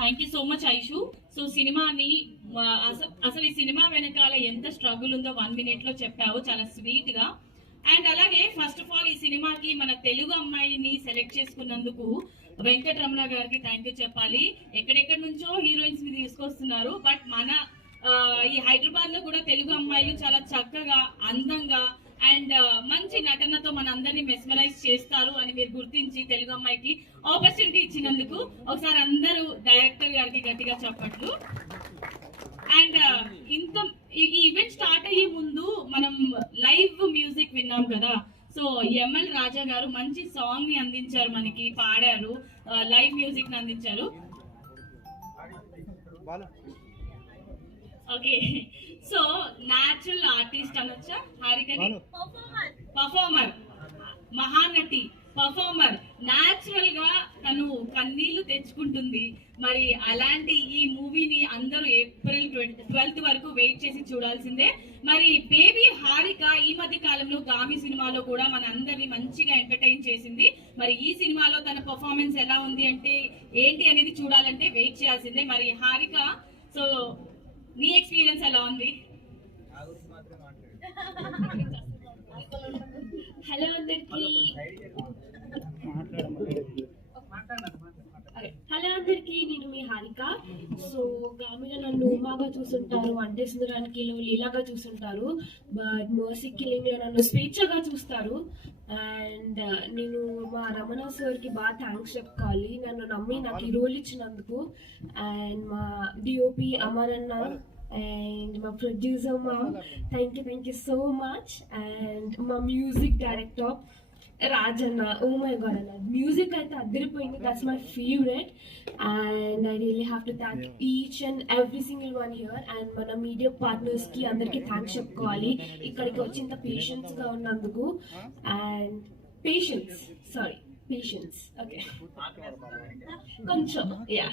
Thank you so much Aishu. So సినిమాని అసలు ఈ సినిమా వెనకాల ఎంత స్ట్రగుల్ ఉందో 1 minute లో చెప్పావు, చాలా స్వీట్ గా. అండ్ అలాగే ఫస్ట్ ఆఫ్ ఆల్ ఈ సినిమాకి మన తెలుగు అమ్మాయిని సెలెక్ట్ చేసుకున్నందుకు వెంకటరమణ గారికి థ్యాంక్ యూ చెప్పాలి. ఎక్కడెక్కడి నుంచో హీరోయిన్స్ ని తీసుకొస్తున్నారు, బట్ మన ఈ హైదరాబాద్ లో కూడా తెలుగు అమ్మాయిలు చాలా చక్కగా, అందంగా అండ్ మంచి నటనతో మన అందరినీ మెస్మరైజ్ చేస్తారు అని మీరు గుర్తించి తెలుగు అమ్మాయికి ఆపర్చునిటీ ఇచ్చినందుకు ఒకసారి అందరూ డైరెక్టర్ గారికి గట్టిగా చెప్పట్లు. అండ్ ఇంత ఈ ఈవెంట్ స్టార్ట్ అయ్యే ముందు మనం లైవ్ మ్యూజిక్ విన్నాం కదా. సో ఎంఎల్ రాజా గారు మంచి సాంగ్ ని అందించారు, మనకి పాడారు, లైవ్ మ్యూజిక్ ని అందించారు. ఓకే, సో న్యాచురల్ ఆర్టిస్ట్ అనొచ్చా హారికని? పర్ఫార్మర్, మహానటి, పర్ఫార్మర్, న్యాచురల్ గా తను కన్నీళ్లు తెచ్చుకుంటుంది. మరి అలాంటి ఈ మూవీని అందరూ April 12th వరకు వెయిట్ చేసి చూడాల్సిందే. మరి బేబీ హారిక ఈ మధ్య కాలంలో గామి సినిమాలో కూడా మన అందరినీ మంచిగా ఎంటర్టైన్ చేసింది. మరి ఈ సినిమాలో తన పర్ఫార్మెన్స్ ఎలా ఉంది అంటే ఏంటి అనేది చూడాలంటే వెయిట్ చేయాల్సిందే. మరి హారిక, సో నీ ఎక్స్పీరియన్స్ ఎలా ఉంది? హలో అందరికి, నేను మీ హారిక. సో గామిలో నన్ను ఉమాగా చూసుంటారు, అంటే సుందరానికి లీలాగా చూసుంటారు, బట్ మర్సీ కిల్లింగ్ లో నన్ను స్వేచ్ఛగా చూస్తారు. అండ్ నేను మా రమణ సార్కి బాగా థ్యాంక్స్ చెప్పుకోవాలి, నన్ను నమ్మి నాకు ఈ రోల్ ఇచ్చినందుకు. అండ్ మా DOP Amaranna and my producer mom, thank you so much. And my music director Rajanna, oh my god, Anna, music aithe adiripoyindi, that's my favorite. And I really have to thank each and every single one here. And mana media partners ki andarki thanks chepkovali ikkadiki vachinta patience ga unnanduku. And patience, okay, కొంచెం yeah.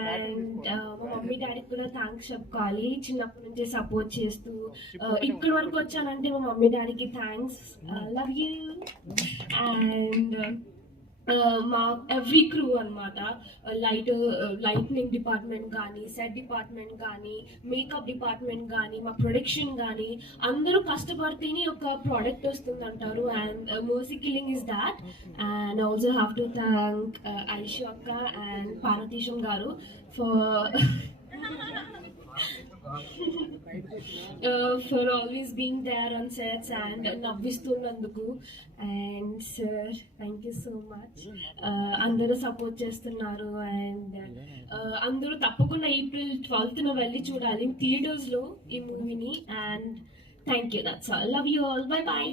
And మా mummy డాడీకి కూడా thanks చెప్పుకోవాలి, చిన్నప్పటి నుంచి support చేస్తూ ఇక్కడి వరకు వచ్చానంటే మా మమ్మీ డాడీకి థ్యాంక్స్, లవ్ యూ. అండ్ మా ఎవ్రీ క్రూ అనమాట, లైట్నింగ్ డిపార్ట్మెంట్ కానీ, సెట్ డిపార్ట్మెంట్ కానీ, మేకప్ డిపార్ట్మెంట్ కానీ, మా ప్రొడక్షన్ కానీ, అందరూ కష్టపడితేనే ఒక ప్రోడక్ట్ వస్తుంది అంటారు. And mercy killing is that. And also have to thank Aishu అక్క అండ్ పార్వతీశం గారు for always being there on sets and నవ్విస్తున్నందుకు. And sir thank you so much, అందరూ సపోర్ట్ చేస్తున్నారు. అండ్ అందరూ తప్పకుండా April 12th వెళ్ళి చూడాలి థియేటర్స్లో ఈ మూవీని. And thank you, that's all, love you all, bye bye.